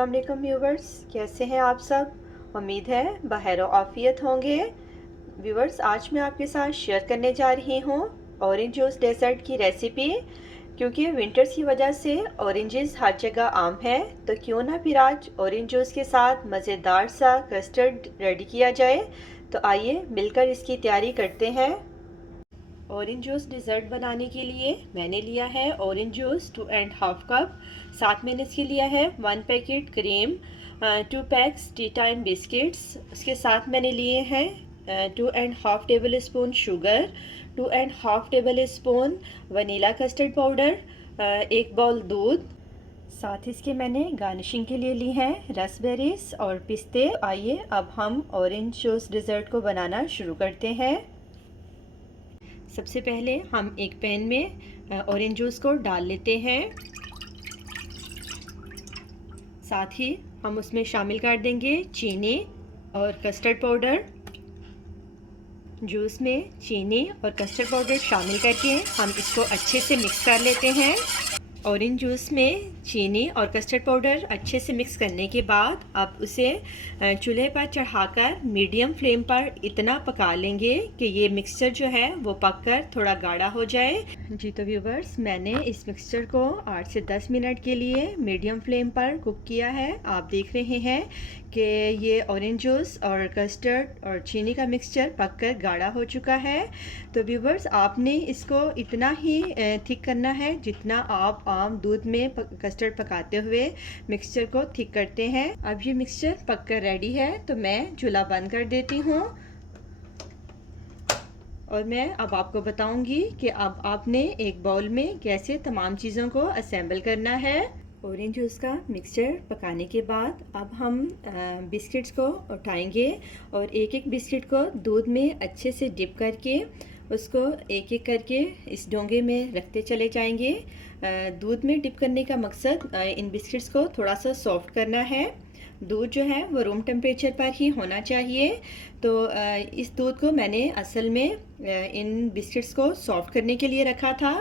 अस्सलाम वालेकुम व्यूवर्स, कैसे हैं आप सब। उम्मीद है बखैर आफियत होंगे। व्यूवर्स, आज मैं आपके साथ शेयर करने जा रही हूँ ऑरेंज जूस डेजर्ट की रेसिपी। क्योंकि विंटर्स की वजह से ऑरेंजेस हर जगह आम है, तो क्यों ना फिर आज ऑरेंज जूस के साथ मज़ेदार सा कस्टर्ड रेडी किया जाए। तो आइए मिलकर इसकी तैयारी करते हैं। ऑरेंज जूस डिज़र्ट बनाने के लिए मैंने लिया है ऑरेंज जूस 2.5 कप। साथ मैंने इसके लिया है 1 packet cream, 2 packs tea time biscuits. उसके साथ मैंने लिए हैं 2.5 tablespoon sugar, 2.5 tablespoon vanilla custard powder, 1 bowl दूध। साथ ही इसके मैंने गार्निशिंग के लिए ली हैं रसबेरीज और पिस्ते। आइए अब हम ऑरेंज जूस डिज़र्ट को बनाना शुरू करते हैं। सबसे पहले हम एक पैन में ऑरेंज जूस को डाल लेते हैं। साथ ही हम उसमें शामिल कर देंगे चीनी और कस्टर्ड पाउडर। जूस में चीनी और कस्टर्ड पाउडर शामिल करके हम इसको अच्छे से मिक्स कर लेते हैं। ऑरेंज जूस में चीनी और कस्टर्ड पाउडर अच्छे से मिक्स करने के बाद अब उसे चूल्हे पर चढ़ाकर मीडियम फ्लेम पर इतना पका लेंगे कि ये मिक्सचर जो है वो पककर थोड़ा गाढ़ा हो जाए। जी तो व्यूवर्स, मैंने इस मिक्सचर को 8 से 10 मिनट के लिए मीडियम फ्लेम पर कुक किया है। आप देख रहे हैं कि ये ऑरेंज जूस और कस्टर्ड और चीनी का मिक्सचर पककर गाढ़ा हो चुका है। तो व्यूवर्स, आपने इसको इतना ही थिक करना है जितना आप आम दूध में कस्टर्ड पकाते हुए मिक्सचर को थिक करते हैं। अब ये मिक्सचर पककर रेडी है, तो मैं चूल्हा बंद कर देती हूँ और मैं अब आपको बताऊंगी कि अब आपने एक बाउल में कैसे तमाम चीज़ों को असेंबल करना है। ऑरेंज जूस का मिक्सचर पकाने के बाद अब हम बिस्किट्स को उठाएंगे और एक एक बिस्किट को दूध में अच्छे से डिप करके उसको एक एक करके इस डोंगे में रखते चले जाएंगे। दूध में डिप करने का मकसद इन बिस्किट्स को थोड़ा सा सॉफ्ट करना है। दूध जो है वो रूम टेम्परेचर पर ही होना चाहिए। तो इस दूध को मैंने असल में इन बिस्किट्स को सॉफ्ट करने के लिए रखा था।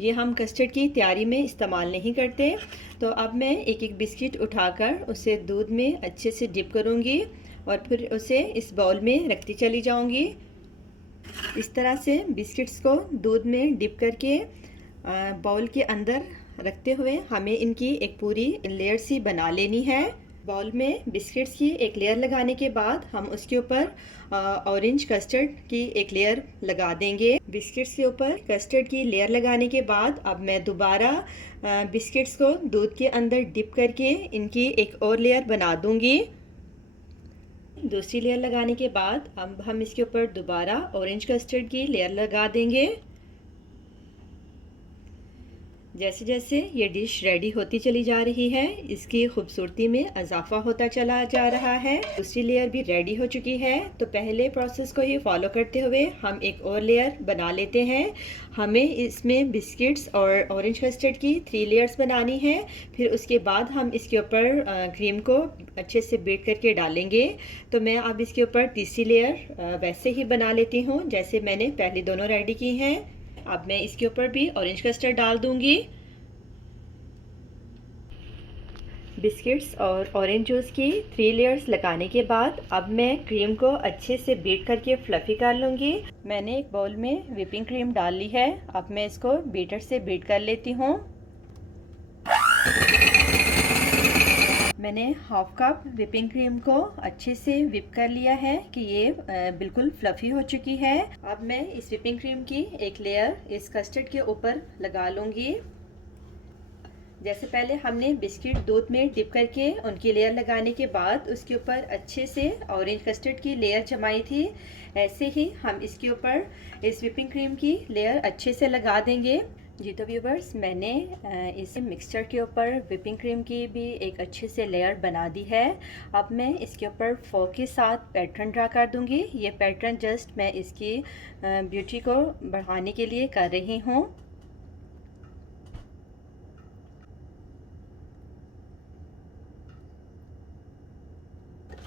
ये हम कस्टर्ड की तैयारी में इस्तेमाल नहीं करते। तो अब मैं एक एक बिस्किट उठाकर उसे दूध में अच्छे से डिप करूँगी और फिर उसे इस बाउल में रखती चली जाऊँगी। इस तरह से बिस्किट्स को दूध में डिप करके बाउल के अंदर रखते हुए हमें इनकी एक पूरी लेयर सी बना लेनी है। बाउल में बिस्किट्स की एक लेयर लगाने के बाद हम उसके ऊपर ऑरेंज कस्टर्ड की एक लेयर लगा देंगे। बिस्किट्स के ऊपर कस्टर्ड की लेयर लगाने के बाद अब मैं दोबारा बिस्किट्स को दूध के अंदर डिप करके इनकी एक और लेयर बना दूंगी। दूसरी लेयर लगाने के बाद अब हम इसके ऊपर दोबारा ऑरेंज कस्टर्ड की लेयर लगा देंगे। जैसे जैसे ये डिश रेडी होती चली जा रही है, इसकी खूबसूरती में इजाफा होता चला जा रहा है। दूसरी लेयर भी रेडी हो चुकी है, तो पहले प्रोसेस को ही फॉलो करते हुए हम एक और लेयर बना लेते हैं। हमें इसमें बिस्किट्स और ऑरेंज कस्टर्ड की 3 लेयर्स बनानी है। फिर उसके बाद हम इसके ऊपर क्रीम को अच्छे से बीट करके डालेंगे। तो मैं अब इसके ऊपर तीसरी लेयर वैसे ही बना लेती हूँ जैसे मैंने पहले दोनों रेडी की हैं। अब मैं इसके ऊपर भी ऑरेंज कस्टर्ड डाल दूंगी। बिस्किट्स और ऑरेंज जूस की 3 लेयर्स लगाने के बाद अब मैं क्रीम को अच्छे से बीट करके फ्लफी कर लूँगी। मैंने एक बाउल में व्हिपिंग क्रीम डाल ली है। अब मैं इसको बीटर से बीट कर लेती हूँ। मैंने हाफ कप व्हिपिंग क्रीम को अच्छे से व्हिप कर लिया है कि ये बिल्कुल फ्लफी हो चुकी है। अब मैं इस व्हिपिंग क्रीम की एक लेयर इस कस्टर्ड के ऊपर लगा लूँगी। जैसे पहले हमने बिस्किट दूध में डिप करके उनकी लेयर लगाने के बाद उसके ऊपर अच्छे से ऑरेंज कस्टर्ड की लेयर जमाई थी, ऐसे ही हम इसके ऊपर इस व्हिपिंग क्रीम की लेयर अच्छे से लगा देंगे। जी तो व्यूवर्स, मैंने इस मिक्सचर के ऊपर व्हिपिंग क्रीम की भी एक अच्छे से लेयर बना दी है। अब मैं इसके ऊपर फोक के साथ पैटर्न ड्रा कर दूंगी। ये पैटर्न जस्ट मैं इसकी ब्यूटी को बढ़ाने के लिए कर रही हूँ।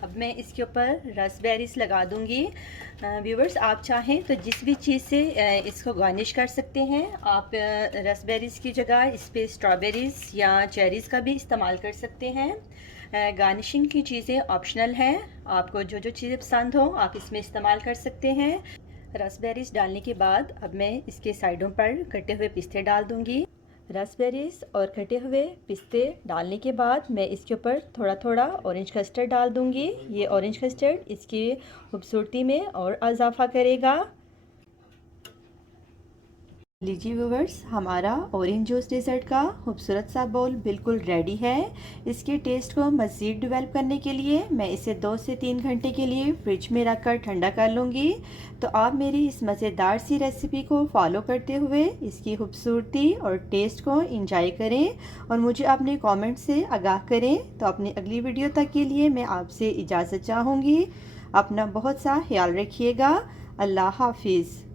अब मैं इसके ऊपर रसबेरीज लगा दूंगी। व्यूवर्स, आप चाहें तो जिस भी चीज़ से इसको गार्निश कर सकते हैं। आप रसबेरीज की जगह इस पर स्ट्रॉबेरीज़ या चेरीज़ का भी इस्तेमाल कर सकते हैं। गार्निशिंग की चीज़ें ऑप्शनल हैं, आपको जो जो चीज़ें पसंद हो आप इसमें इस्तेमाल कर सकते हैं। रास्पबेरीज डालने के बाद अब मैं इसके साइडों पर कटे हुए पिस्ते डाल दूंगी। रास्पबेरीज और कटे हुए पिस्ते डालने के बाद मैं इसके ऊपर थोड़ा थोड़ा ऑरेंज कस्टर्ड डाल दूंगी। ये ऑरेंज कस्टर्ड इसकी खूबसूरती में और इजाफा करेगा। लीजिए व्यूवर्स, हमारा ऑरेंज जूस डेज़र्ट का खूबसूरत सा बाउल बिल्कुल रेडी है। इसके टेस्ट को मज़ीद डेवलप करने के लिए मैं इसे 2 से 3 घंटे के लिए फ्रिज में रख कर ठंडा कर लूँगी। तो आप मेरी इस मज़ेदार सी रेसिपी को फॉलो करते हुए इसकी खूबसूरती और टेस्ट को इंजॉय करें और मुझे अपने कमेंट से आगाह करें। तो अपनी अगली वीडियो तक के लिए मैं आपसे इजाज़त चाहूँगी। अपना बहुत सा ख्याल रखिएगा। अल्लाह हाफिज़।